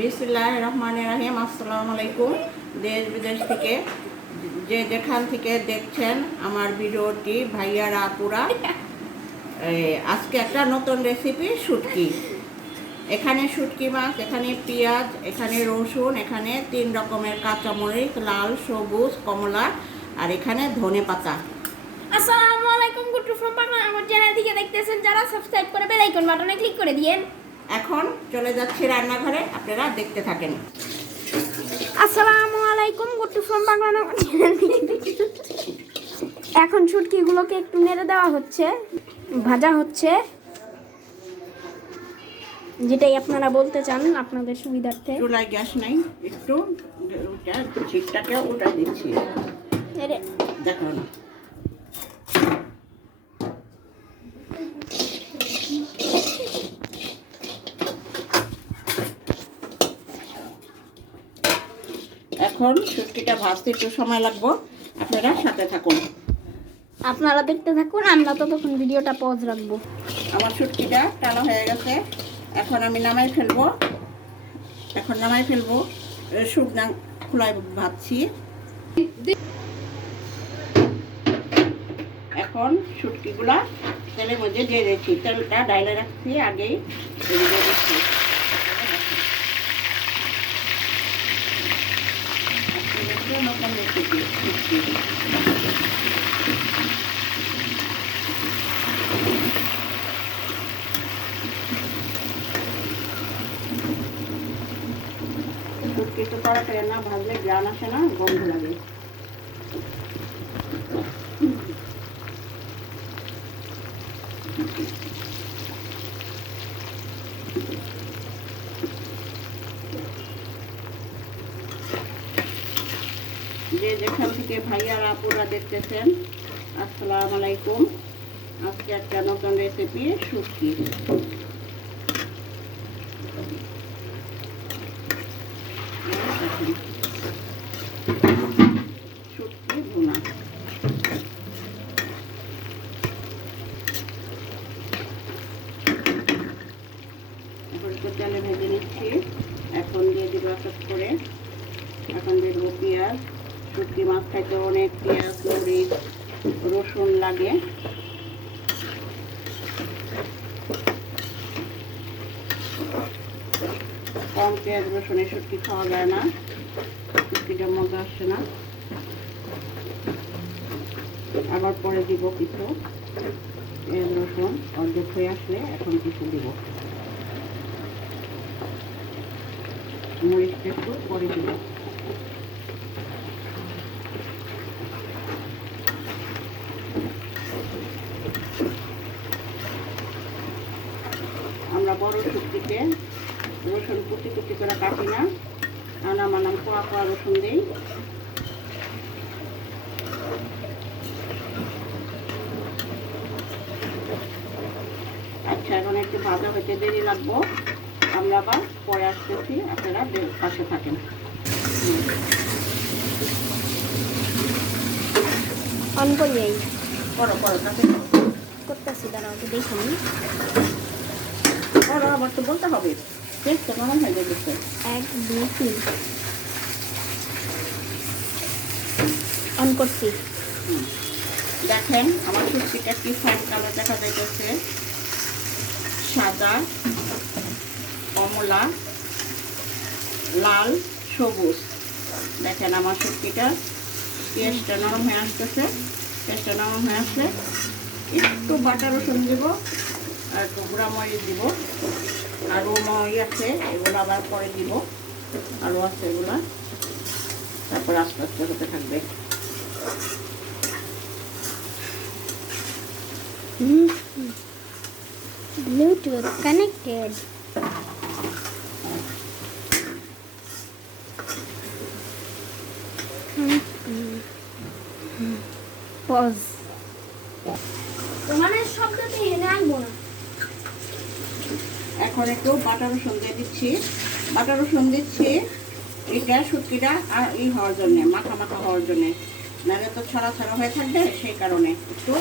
বিসমিল্লাহির রহমানির রহিম। আসসালামু আলাইকুম। দেশ বিদেশ থেকে যে যেখান থেকে দেখছেন আমার ভিডিওটি ভাইয়ারা আপুরা, আজকে একটা নতুন রেসিপি শুটকি। এখানে শুটকি মাছ, এখানে পেঁয়াজ, এখানে রসুন, এখানে 3 রকমের কাঁচামরিচ, লাল, সবুজ, কমলা, আর এখানে ধনে পাতা। আসসালামু আলাইকুম, গুড্ডু ফ্রম বাংলা। আমার চ্যানেল থেকে দেখতেছেন যারা, সাবস্ক্রাইব করে বেল আইকন বাটনে ক্লিক করে দিয়েন। এখন চলে যাচ্ছি রান্নাঘরে, আপনারা দেখতে থাকেন। আসসালামু আলাইকুম, গুড্ডু ফ্রম বাংলা। আমার চ্যানেল থেকে এখন শুটকিগুলোকে একটু নেড়ে দেওয়া হচ্ছে, ভাজা হচ্ছে, যেটাই আপনারা বলতে চান আপনাদের সুবিধার্থে। চুলায় গ্যাস নাই, একটু ছিটটাকে উঠাই দিচ্ছি, দেখো না। এখন শুটকিটা ভাজতে একটু সময় লাগবে, আপনারা সাথে থাকুন। আপনারা দেখতে থাকুন, আমরা ততক্ষণ ভিডিওটা পজ রাখবো। আমার শুটকিটা টানা হয়ে গেছে, এখন আমি নামাই ফেলবো। শুকনা খোলায় ভাজছি। এখন শুটকিগুলা তেলের মধ্যে দিয়ে দিচ্ছি, তেলটা ডাইলে রাখছি আগেই, দিয়ে দিচ্ছি। নতুন রেসিপি শুটকি। শুটকি তো তাড়াতাড়ি না ভাজলে গ্রান আসে না, গন্ধ লাগে। যে যেখান থেকে ভাইয়ার আপুরা দেখতেছেন, আসসালামু আলাইকুম। আজকে একটা নতুন রেসিপি শুটকি। শুটকি ভুনা। এখন একটু তেলে ভেজে নিচ্ছি। এখন দিয়ে দিব এক করে, এখন দিয়ে দেবো পেঁয়াজ। শুটকি মাছ খাইতে অনেক পেঁয়াজ, মরিচ, রসুন লাগে। কম পেঁয়াজ রসুনের শুটকি খাওয়া যায় না, শুটকিটা মজা আসে না। আবার পরে দিব কিছু পেঁয়াজ রসুন অর্ধেক হয়ে আসলে এখন কিছু দিব, মরিচটা একটু পরে দিব। আমরা বড় শুটকিতে রসুন কুচি কুচি করে কাটি না, আনাম কোয়া কোয়া রসুন দিই। আচ্ছা, এখন একটু ভাজা হতে দেরি লাগবো, আমরা আবার পরে আসতেছি, আপনারা পাশে থাকেন। অন করিয়েই করো কাছে করতেছি, দাঁড়াও তো দেখুন। করো, আবার তো বলতে হবে, টেস্ট তো কেমন হয়ে গেছে। 1 2 3 অন করছি। দেখেন আমার শুটকিটা কি ফাইন কালার দেখা যাইতেছে, সাদা, কমলা, লাল, সবুজ। দেখেন আমার শুটকিটা পেঁয়াজটা নরম হয়ে আসতেছে। পেঁয়াজটা নরম হয়ে আসলে একটু বাটা রসুন দিব, আর একটু গুঁড়া মরিচ দিব, আরও আছে এগুলো আবার পরে দিব, আরও আছে এগুলো, তারপর আস্তে আস্তে হতে থাকবে। Bluetooth connected. Pause. তোমার শব্দটা এনে আনবো না। এখন একটু বাটা রসুন দিয়ে দিচ্ছি। বাটা রসুন দিচ্ছি এটা শুটকিটা আর হওয়ার জন্যে, মাখা মাখা হওয়ার জন্যে, নাহলে তো ছড়া ছড়া হয়ে থাকবে, সেই কারণে একটু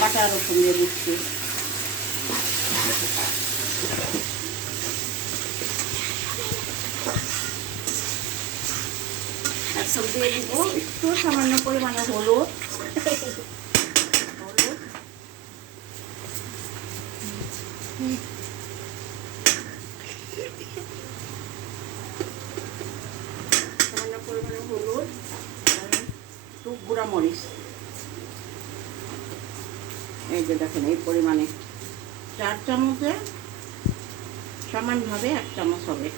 বাটা রসুন দিয়ে দিচ্ছি। এখন দিয়ে দিব একটু সামান্য পরিমাণে হলুদ। হলুদ, সামান্য পরিমাণে হলুদ, আর একটু গুঁড়া মরিচ। এই যে দেখেন এই পরিমাণে 4 চামচে সমানভাবে 1 চামচ হবে।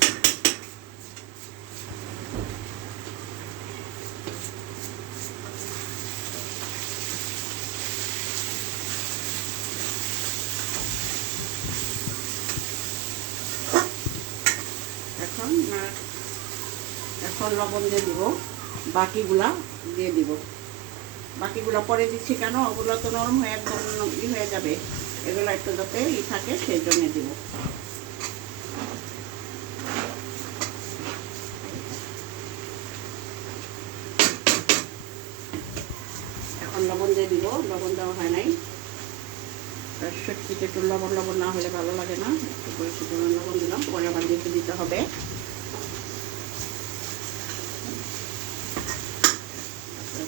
এখন লবণ দিয়ে দিব, বাকিগুলা দিয়ে দিব। বাকিগুলো পরে দিচ্ছি কেন, ওগুলো তো নরম হয়ে একদম হয়ে যাবে, এগুলো একটু যাতে থাকে সেই জন্য দিব। এখন লবণ দিয়ে দিব, লবণ দেওয়া হয় নাই, শুটকিতে একটু লবণ না হলে ভালো লাগে না, একটু পরিচিত লবণ দিলাম, পরে আবার দিতে হবে।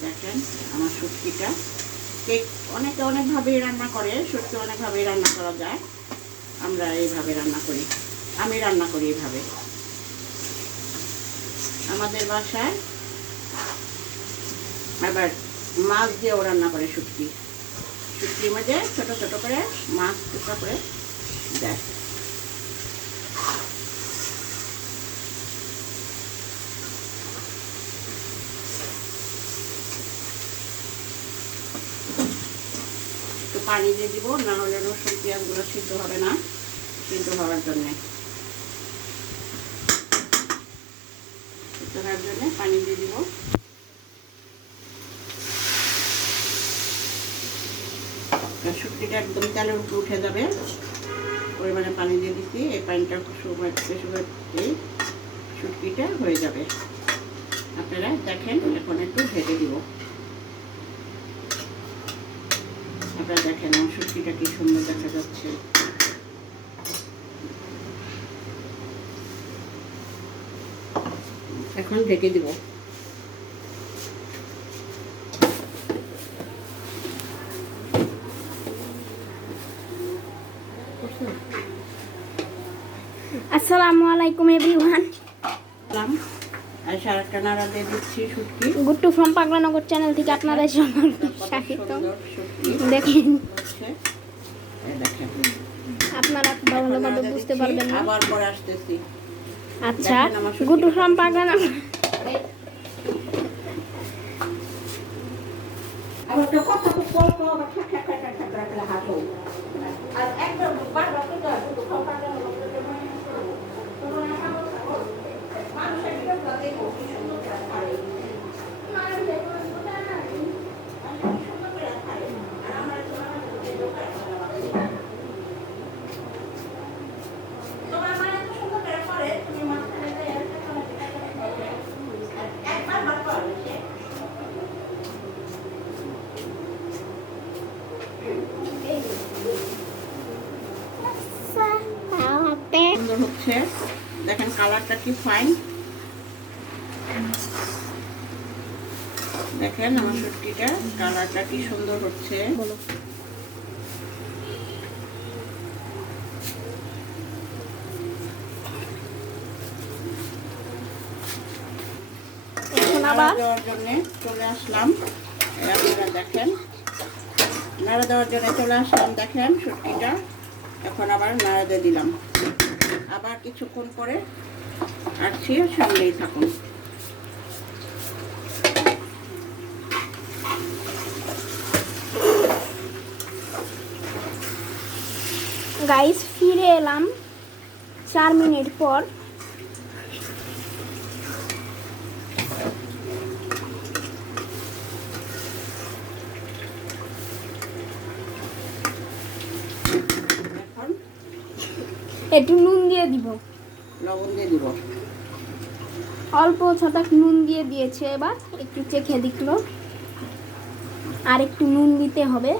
দেখেন আমার শুটকিটা অনেকে অনেকভাবেই রান্না করে, শুটকি অনেকভাবেই রান্না করা যায়, আমরা এইভাবে রান্না করি, আমি রান্না করি এইভাবে। আমাদের বাসায় আবার মাছ দিয়েও রান্না করে শুটকির মধ্যে ছোট ছোট করে মাছ টুকরা করে দেয়। পানি দিয়ে দিব, না হলে রসুন পেঁয়াজগুলো সিদ্ধ হবে না, সিদ্ধ হওয়ার জন্যে পানি দিয়ে দিব। শুটকিটা একদম তেলের উপরে উঠে যাবে, পরিমাণে পানি দিয়ে দিচ্ছি, এই পানিটা বেশি শুটকিটা হয়ে যাবে। আপনারা দেখেন, এখন একটু ভেজে দিব। আপনারা দেখেন আমার শুটকিটা কি সুন্দর দেখা যাচ্ছে। এখন ঢেকে দিব। আসসালামু আলাইকুম এভরিওয়ান। আর সারাটা নাড়া দিয়ে দিচ্ছি শুটকি। গুট্টু ফ্রম পাগলানগর চ্যানেল থেকে আপনাদের সবাইকে স্বাগতম। দেখেন আপনারা ভালোভাবে বুঝতে পারবেন না। আবার পরে আসতেছি। আচ্ছা, গুট্টু ফ্রম পাগলানগর। আবার তো কথা খুব বলতো, আবার ঠাক ঠাক ঠাক ঠাক ঠাক করে হাসো। আর একদম বারবার কিন্তু গুট্টু ফ্রম পাগলানগর মানুষের ভিডিওগুলো দেখো কি সুন্দর করে খায়। তোমার মা এত সুন্দর করে করে, তুমি মাঝখানে একবার ভাত পারবে সে। সুন্দর হচ্ছে, দেখেন কালারটা কি ফাইন। দেখেন আমার শুটকিটা কালারটা কি সুন্দর হচ্ছে। নাড়া দেওয়ার জন্য চলে আসলাম, আপনারা দেখেন নাড়া দেওয়ার জন্য চলে আসলাম, দেখেন শুটকিটা এখন আবার নাড়া দিয়ে দিলাম। আবার কিছুক্ষণ পরে আসছি, সঙ্গেই থাকুন। গাইস ফিরে এলাম 4 মিনিট পর। এখন একটু নুন দিয়ে দিব, লবণ দিয়ে দিব। অল্প ছটাক নুন দিয়ে দিয়েছে, এবার একটু চেখে দেখলো, আর একটু নুন দিতে হবে।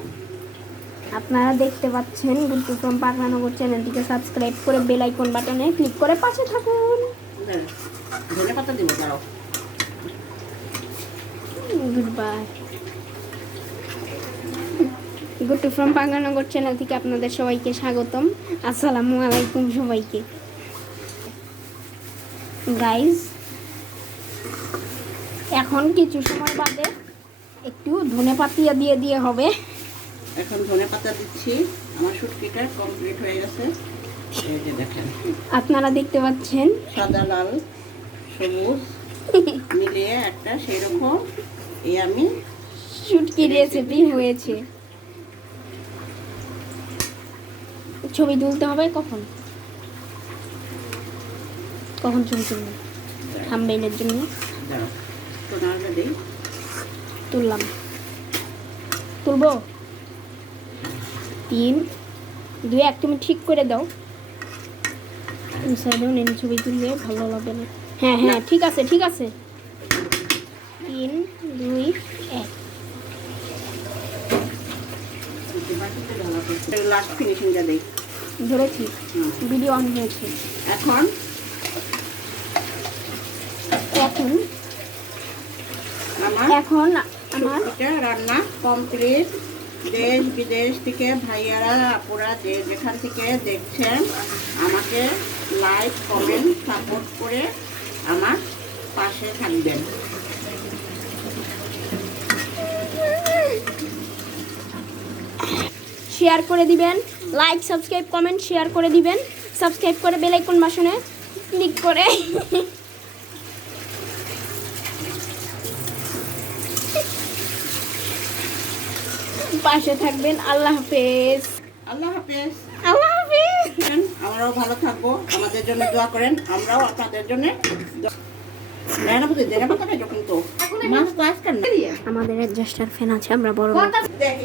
আপনারা দেখতে পাচ্ছেন গুট্টু ফ্রম পাগলানগর চ্যানেলটিকে সাবস্ক্রাইব করে বেল আইকন বাটনে ক্লিক করে পাশে থাকুন। ধনে পাতা দিব, দাঁড়াও। Good bye. Guttu from Panganagar channel থেকে আপনাদের সবাইকে স্বাগতম। আসসালামু আলাইকুম সবাইকে। গাইজ, এখন কিছু সময় বাদে একটু ধনেপাতা দিয়ে হবে। এখন ধনে পাতা দিচ্ছি। আমার শুটকিটা কমপ্লিট হয়ে গেছে। এই যে দেখেন, আপনারা দেখতে পাচ্ছেন সাদা লাল সবুজ মিলিয়ে একটা সেরকম আমি শুটকি রেসিপি হয়েছে। ছবি তুলতে হবে কখন কখন ছবি তুলবে? থাম্বনেইলের জন্য দাঁড়াও, তো নাড়া দিই। তুললাম, তুলবো। 3, 2, 1 তুমি ঠিক করে দাও। সাইডেও নেন, ছবি তুললে ভালো লাগবে না। হ্যাঁ হ্যাঁ, ঠিক আছে ঠিক আছে। 3, 2, 1। লাস্ট ফিনিশিংটা দিই। ধরেছি, ভিডিও অন হয়েছে। এখন এখন আমার আমার শুটকিটা রান্না কমপ্লিট। দেশ বিদেশ থেকে ভাইয়ারা আপুরা যে যেখান থেকে দেখছেন, আমাকে লাইক কমেন্ট সাপোর্ট করে আমার পাশে থাকবেন। শেয়ার করে দিবেন, লাইক সাবস্ক্রাইব কমেন্ট শেয়ার করে দিবেন। সাবস্ক্রাইব করে বেল আইকন বাটনে ক্লিক করে পাশে থাকবেন। আল্লাহ হাফেজ। আল্লাহ হাফেজ। আল্লাহ হাফেজ। আমরাও ভালো থাকবো, আমাদের জন্য দোয়া করেন, আমরাও আপনাদের জন্য যখন তো মাছ তো আজকাল আমাদের অ্যাডজাস্টার ফ্যান আছে, আমরা বড় দেখি